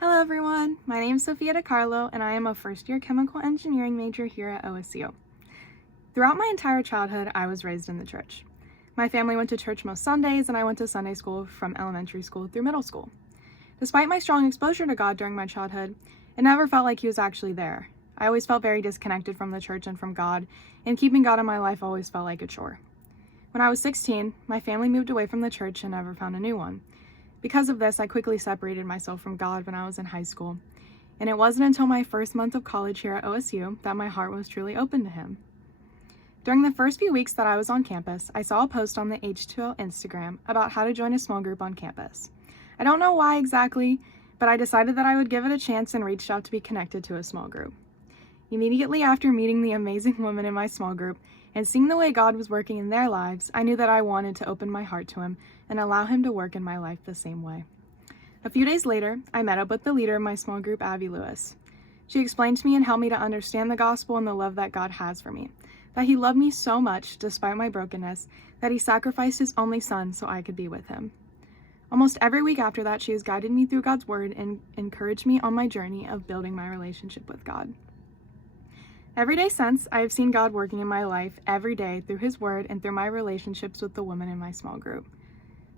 Hello everyone, my name is Sophia and I am a first-year chemical engineering major here at OSU. Throughout my entire childhood, I was raised in the church. My family went to church most Sundays, and I went to Sunday school from elementary school through middle school. Despite my strong exposure to God during my childhood, it never felt like He was actually there. I always felt very disconnected from the church and from God, and keeping God in my life always felt like a chore. When I was 16, my family moved away from the church and never found a new one. Because of this, I quickly separated myself from God when I was in high school, and it wasn't until my first month of college here at OSU that my heart was truly open to Him. During the first few weeks that I was on campus, I saw a post on the H2O Instagram about how to join a small group on campus. I don't know why exactly, but I decided that I would give it a chance and reached out to be connected to a small group. Immediately after meeting the amazing women in my small group and seeing the way God was working in their lives, I knew that I wanted to open my heart to Him and allow Him to work in my life the same way. A few days later, I met up with the leader of my small group, Abby Lewis. She explained to me and helped me to understand the gospel and the love that God has for me, that He loved me so much despite my brokenness, that He sacrificed His only Son so I could be with Him. Almost every week after that, she has guided me through God's Word and encouraged me on my journey of building my relationship with God. Every day since, I have seen God working in my life every day through His Word and through my relationships with the women in my small group.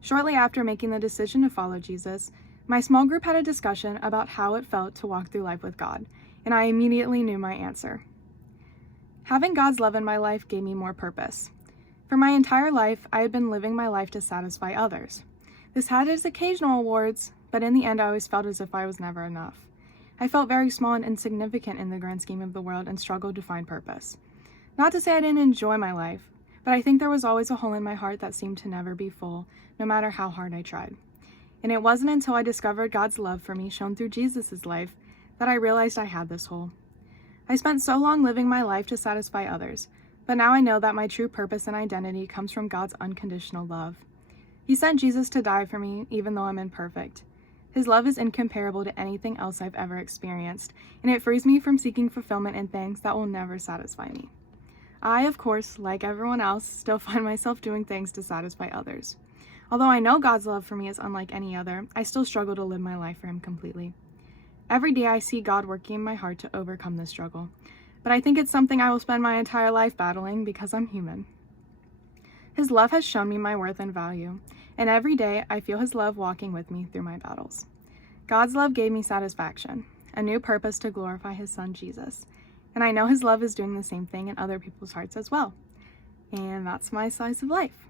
Shortly after making the decision to follow Jesus, my small group had a discussion about how it felt to walk through life with God, and I immediately knew my answer. Having God's love in my life gave me more purpose. For my entire life, I had been living my life to satisfy others. This had its occasional rewards, but in the end I always felt as if I was never enough. I felt very small and insignificant in the grand scheme of the world and struggled to find purpose. Not to say I didn't enjoy my life, but I think there was always a hole in my heart that seemed to never be full, no matter how hard I tried. And it wasn't until I discovered God's love for me shown through Jesus' life that I realized I had this hole. I spent so long living my life to satisfy others, but now I know that my true purpose and identity comes from God's unconditional love. He sent Jesus to die for me, even though I'm imperfect. His love is incomparable to anything else I've ever experienced, and it frees me from seeking fulfillment in things that will never satisfy me. I, of course, like everyone else, still find myself doing things to satisfy others. Although I know God's love for me is unlike any other, I still struggle to live my life for Him completely. Every day I see God working in my heart to overcome this struggle, but I think it's something I will spend my entire life battling because I'm human. His love has shown me my worth and value, and every day I feel His love walking with me through my battles. God's love gave me satisfaction, a new purpose to glorify His Son Jesus, and I know His love is doing the same thing in other people's hearts as well. And that's my slice of life.